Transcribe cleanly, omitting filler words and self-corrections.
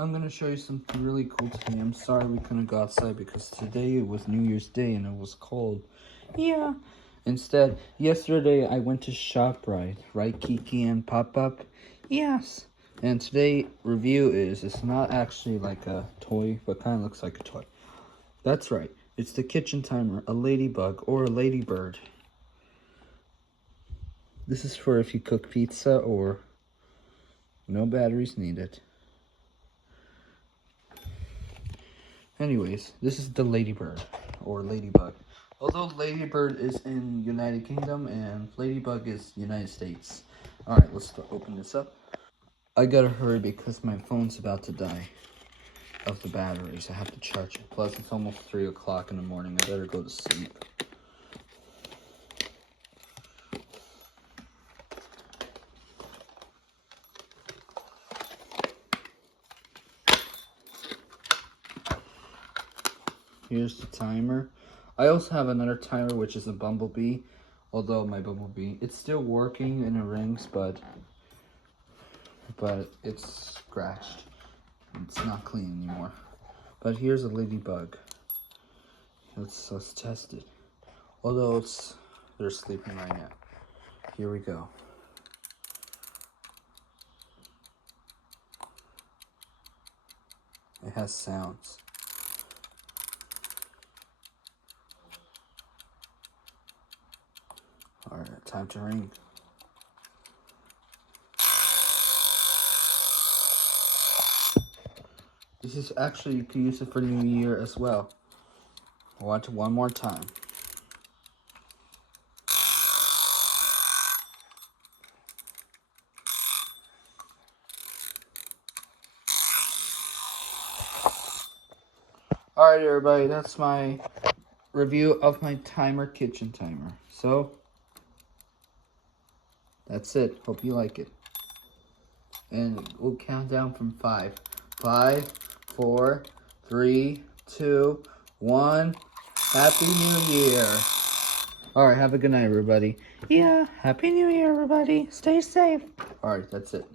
I'm going to show you something really cool today. I'm sorry we couldn't go outside because today it was New Year's Day and it was cold. Yeah. Instead, yesterday I went to ShopRite, right, Kiki and Pop-Up? Yes. And today review is, it's not actually like a toy, but kind of looks like a toy. That's right. It's the kitchen timer, a ladybug or a ladybird. This is for if you cook pizza or no batteries needed. Anyways, this is the ladybird or ladybug. Although ladybird is in United Kingdom and ladybug is United States. Alright, let's open this up. I gotta hurry because my phone's about to die of the batteries. I have to charge it. Plus it's almost 3 o'clock in the morning. I better go to sleep. Here's the timer. I also have another timer, which is a bumblebee. Although my bumblebee, it's still working and it rings, but it's scratched. It's not clean anymore. But here's a ladybug. Let's test it. Although they're sleeping right now. Here we go. It has sounds. Alright, time to ring. This is actually, you can use it for New Year as well. Watch it one more time. Alright everybody, that's my review of my kitchen timer. So, that's it. Hope you like it. And we'll count down from 5. 5, 4, 3, 2, 1. Happy New Year. Alright, have a good night, everybody. Yeah, Happy New Year, everybody. Stay safe. Alright, that's it.